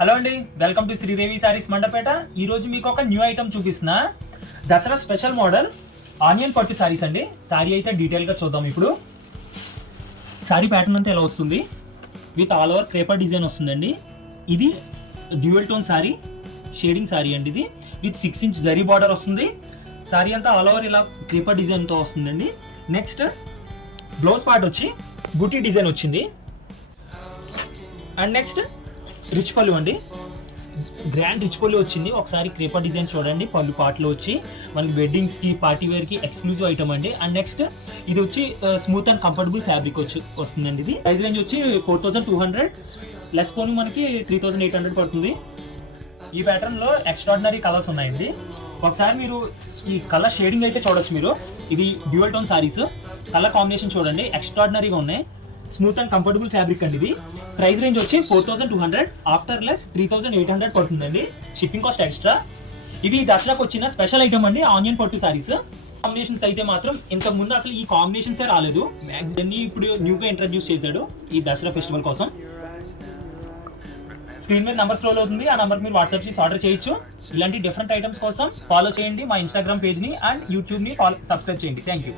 Hello అండి, welcome to Sridevi saris Mandapeta. ఈరోజు మీకు ఒక న్యూ ఐటమ్ చూపిస్తున్నా. దసరా స్పెషల్ మోడల్ ఆనియన్ పట్టు సారీస్ అండి. సారీ అయితే డీటెయిల్గా చూద్దాం. ఇప్పుడు సారీ ప్యాటర్న్ అంతా ఎలా వస్తుంది, with all over creeper design వస్తుందండి. ఇది dual tone sorry, shading sorry అండి. ఇది విత్ 6 ఇంచ్ జరీ బార్డర్ వస్తుంది. సారీ అంతా ఆల్ ఓవర్ ఇలా క్రేపర్ డిజైన్తో వస్తుందండి. నెక్స్ట్ బ్లౌజ్ పార్ట్ వచ్చి బూటీ డిజైన్ వచ్చింది. అండ్ నెక్స్ట్ రిచ్ పళ్ళు అండి, గ్రాండ్ రిచ్ పళ్ళు వచ్చింది. ఒకసారి క్రేపర్ డిజైన్ చూడండి, పళ్ళు పార్ట్లో వచ్చి మనకి వెడ్డింగ్స్కి పార్టీ వేర్కి ఎక్స్క్లూజివ్ ఐటమ్ అండి. అండ్ నెక్స్ట్ ఇది వచ్చి స్మూత్ అండ్ కంఫర్టబుల్ ఫ్యాబ్రిక్ వస్తుందండి. ఇది ప్రైస్ రేంజ్ వచ్చి 4200, లెస్ పోను మనకి 3800 పడుతుంది. ఈ ప్యాటర్న్లో ఎక్స్ట్రాడినరీ కలర్స్ ఉన్నాయండి. ఒకసారి మీరు ఈ కలర్ షేడింగ్ అయితే చూడొచ్చు మీరు. ఇది dual tone saris, colour combination చూడండి, ఎక్స్ట్రాడినరీగా ఉన్నాయి. స్మూత్ అండ్ కంఫర్టబుల్ ఫ్యాబ్రిక్ అండి. ఇది ప్రైస్ రేంజ్ వచ్చి 4200, ఆఫ్టర్ లెస్ 3800 పడుతుందండి. Shipping cost extra. ఇవి దసరాకు వచ్చిన స్పెషల్ ఐటమ్ అండి, ఆనియన్ పట్టు సారీస్. కాంబినేషన్స్ అయితే మాత్రం ఇంతకు ముందు అసలు ఈ కాంబినేషన్సే రాలేదు. మ్యాక్సిమం ఇప్పుడు న్యూగా ఇంట్రడ్యూస్ చేశాడు ఈ దసరా ఫెస్టివల్ కోసం. స్క్రీన్ మీద నెంబర్ స్క్రోల్ అవుతుంది, ఆ నెంబర్ మీరు వాట్సాప్ చేసి ఆర్డర్ చేయొచ్చు. ఇలాంటి డిఫరెంట్ ఐటమ్స్ కోసం ఫాలో చేయండి మా ఇన్స్టాగ్రామ్ పేజ్ని అండ్ యూట్యూబ్ని సబ్స్క్రైబ్ చేయండి. Thank you.